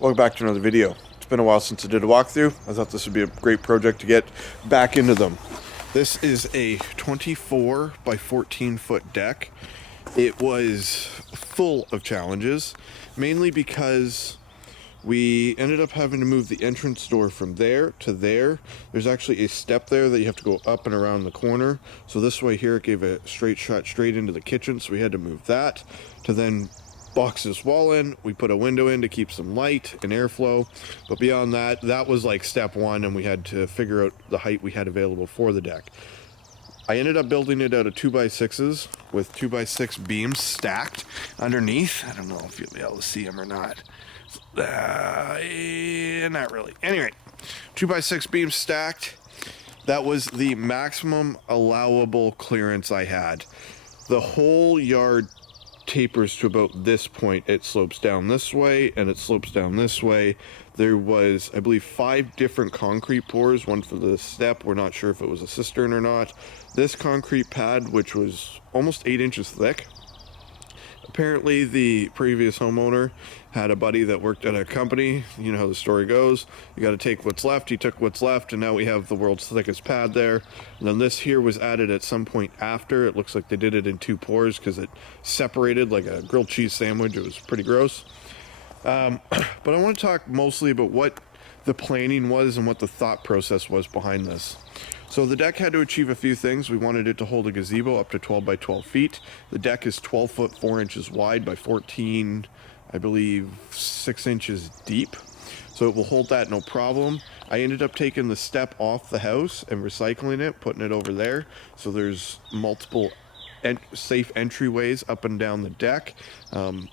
Welcome back to another video. It's been a while since I did a walkthrough. I thought this would be a great project to get back into them. This is a 24 by 14 foot deck. It was full of challenges, mainly because we ended up having to move the entrance door from there to there. There's actually a step there that you have to go up and around the corner. So this way here, it gave a straight shot straight into the kitchen. So we had to move that to then box this wall in. We put a window in to keep some light and airflow, but beyond that, that was like step one, and we had to figure out the height we had available for the deck. I ended up building it out of 2x6s with 2x6 beams stacked underneath. I don't know if you'll be able to see them or not. Not really. Anyway, 2x6 beams stacked. That was the maximum allowable clearance I had. The whole yard tapers to about this point. It slopes down this way and it slopes down this way. There was, I believe, 5 different concrete pours, one for the step. We're not sure if it was a cistern or not. This concrete pad, which was almost 8 inches thick. Apparently the previous homeowner had a buddy that worked at a company. You know how the story goes. You got to take what's left. He took what's left, and now we have the world's thickest pad there. And then this here was added at some point after. It looks like they did it in 2 pours because it separated like a grilled cheese sandwich. It was pretty gross. But I want to talk mostly about what the planning was and what the thought process was behind this. So the deck had to achieve a few things. We wanted it to hold a gazebo up to 12 by 12 feet. The deck is 12 foot 4 inches wide by 14, I believe 6 inches deep. So it will hold that no problem. I ended up taking the step off the house and recycling it, putting it over there. So there's multiple safe entryways up and down the deck.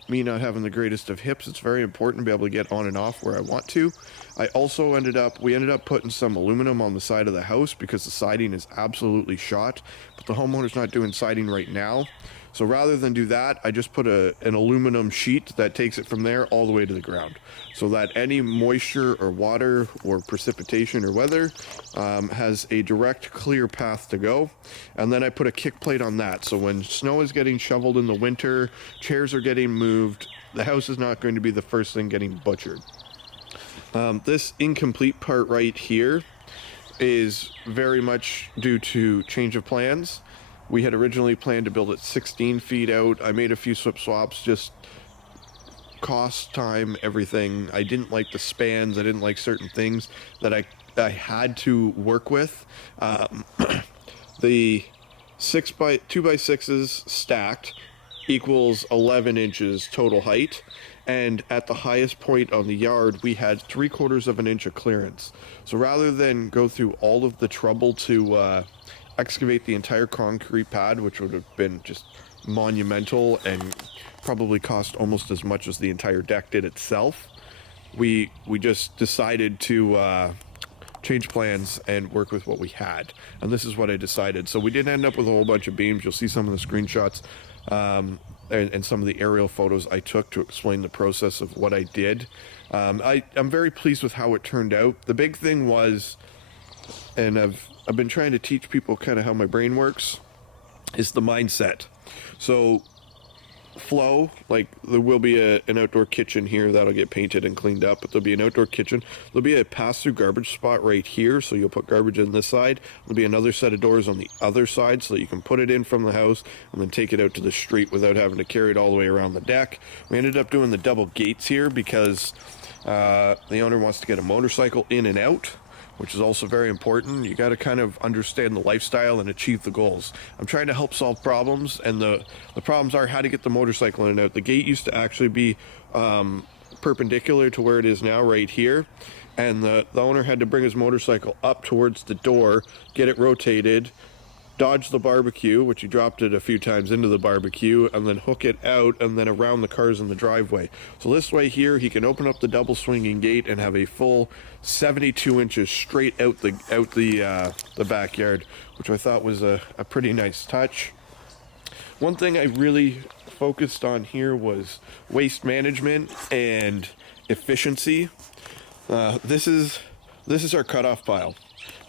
Me not having the greatest of hips, it's very important to be able to get on and off where I want to. We ended up putting some aluminum on the side of the house because the siding is absolutely shot, but the homeowner's not doing siding right now. So rather than do that, I just put an aluminum sheet that takes it from there all the way to the ground, so that any moisture or water or precipitation or weather has a direct clear path to go. And then I put a kick plate on that, so when snow is getting shoveled in the winter, chairs are getting moved, the house is not going to be the first thing getting butchered. This incomplete part right here is very much due to change of plans. We had originally planned to build it 16 feet out. I made a few swaps, just cost, time, everything. I didn't like the spans. I didn't like certain things that I had to work with. The 2x6s stacked equals 11 inches total height. And at the highest point on the yard, we had 3/4 of an inch of clearance. So rather than go through all of the trouble to excavate the entire concrete pad, which would have been just monumental and probably cost almost as much as the entire deck did itself, we just decided to change plans and work with what we had. And this is what I decided. So we did end up with a whole bunch of beams. You'll see some of the screenshots and some of the aerial photos I took to explain the process of what I did. I'm very pleased with how it turned out. The big thing was, and I've been trying to teach people kind of how my brain works, is the mindset. So flow, like there will be an outdoor kitchen here that'll get painted and cleaned up, but there'll be an outdoor kitchen. There'll be a pass-through garbage spot right here, so you'll put garbage in this side. There'll be another set of doors on the other side so that you can put it in from the house and then take it out to the street without having to carry it all the way around the deck. We ended up doing the double gates here because the owner wants to get a motorcycle in and out, which is also very important. You got to kind of understand the lifestyle and achieve the goals. I'm trying to help solve problems, and the problems are how to get the motorcycle in and out. The gate used to actually be perpendicular to where it is now right here, and the owner had to bring his motorcycle up towards the door, get it rotated, dodge the barbecue, which he dropped it a few times into the barbecue, and then hook it out and then around the cars in the driveway. So this way here, he can open up the double swinging gate and have a full 72 inches straight out the backyard, which I thought was a pretty nice touch. One thing I really focused on here was waste management and efficiency. This is our cutoff pile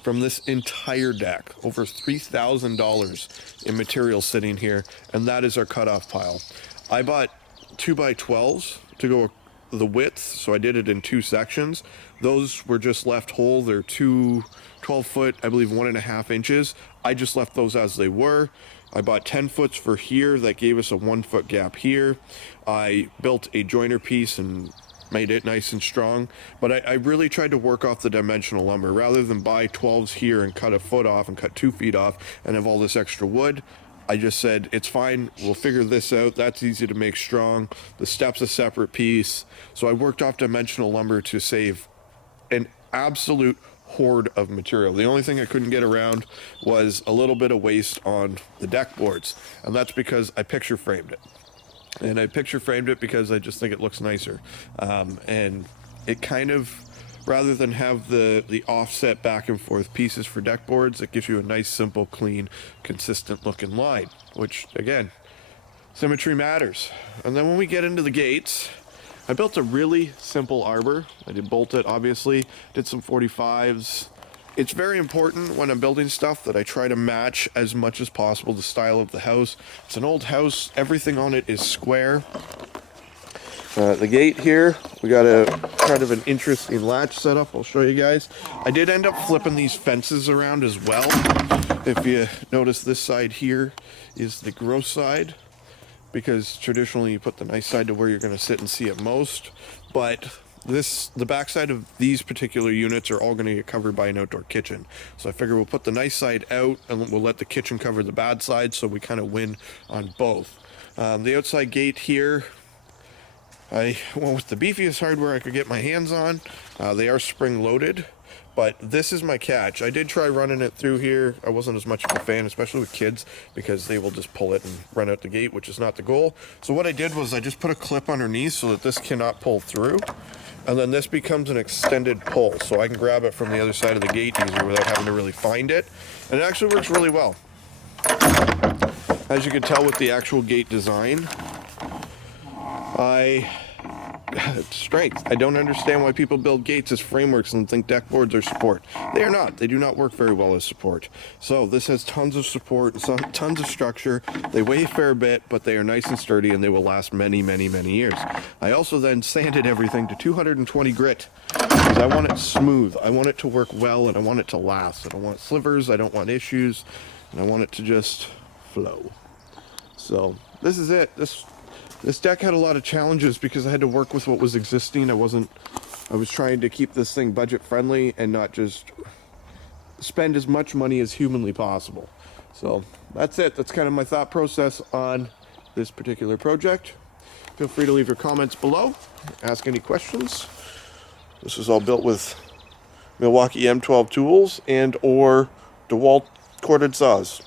from this entire deck. Over $3,000 in material sitting here, and that is our cutoff pile. I bought 2x12s to go the width, so I did it in 2 sections. Those were just left whole. They're 12 foot, I believe 1.5 inches. I just left those as they were. I bought 10 foots for here. That gave us a 1 foot gap here. I built a joiner piece and made it nice and strong, but I really tried to work off the dimensional lumber rather than buy 12s here and cut a foot off and cut 2 feet off and have all this extra wood. I just said, it's fine, we'll figure this out. That's easy to make strong. The step's a separate piece. So I worked off dimensional lumber to save an absolute hoard of material. The only thing I couldn't get around was a little bit of waste on the deck boards, and that's because I picture framed it. And I picture framed it because I just think it looks nicer. And it kind of, rather than have the offset back and forth pieces for deck boards, it gives you a nice, simple, clean, consistent looking line, which again, symmetry matters. And then when we get into the gates, I built a really simple arbor. I did bolt it, obviously, did some 45s. It's very important when I'm building stuff that I try to match as much as possible the style of the house. It's an old house. Everything on it is square. The gate here, we got a kind of an interesting latch setup. I'll show you guys. I did end up flipping these fences around as well. If you notice, this side here is the gross side, because traditionally you put the nice side to where you're going to sit and see it most. But the back side of these particular units are all going to get covered by an outdoor kitchen. So I figure we'll put the nice side out and we'll let the kitchen cover the bad side, so we kind of win on both. The outside gate here, I went with the beefiest hardware I could get my hands on. They are spring loaded, but this is my catch. I did try running it through here. I wasn't as much of a fan, especially with kids, because they will just pull it and run out the gate, which is not the goal. So what I did was I just put a clip underneath so that this cannot pull through. And then this becomes an extended pull, so I can grab it from the other side of the gate easier without having to really find it. And it actually works really well. As you can tell with the actual gate design, strength. I don't understand why people build gates as frameworks and think deck boards are support. They are not. They do not work very well as support. So this has tons of support, tons of structure. They weigh a fair bit, but they are nice and sturdy, and they will last many, many, many years. I also then sanded everything to 220 grit because I want it smooth. I want it to work well, and I want it to last. I don't want slivers. I don't want issues, and I want it to just flow. So this is it. This deck had a lot of challenges because I had to work with what was existing. I was trying to keep this thing budget friendly and not just spend as much money as humanly possible. So that's it. That's kind of my thought process on this particular project. Feel free to leave your comments below. Ask any questions. This is all built with Milwaukee M12 tools and or DeWalt corded saws.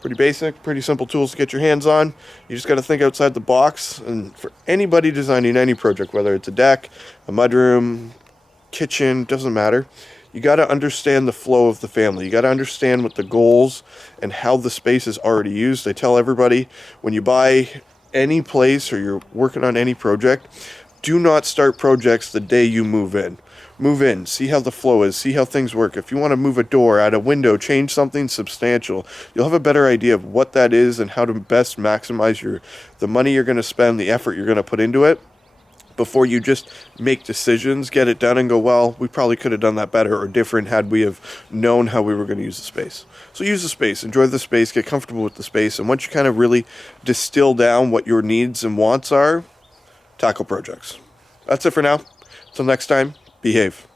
Pretty basic, pretty simple tools to get your hands on. You just got to think outside the box. And for anybody designing any project, whether it's a deck, a mudroom, kitchen, doesn't matter, you got to understand the flow of the family. You got to understand what the goals and how the space is already used. I tell everybody, when you buy any place or you're working on any project, do not start projects the day you move in. Move in, see how the flow is, see how things work. If you want to move a door, add a window, change something substantial, you'll have a better idea of what that is and how to best maximize the money you're going to spend, the effort you're going to put into it, before you just make decisions, get it done and go, well, we probably could have done that better or different had we have known how we were going to use the space. So use the space, enjoy the space, get comfortable with the space, and once you kind of really distill down what your needs and wants are, tackle projects. That's it for now. Until next time. Behave.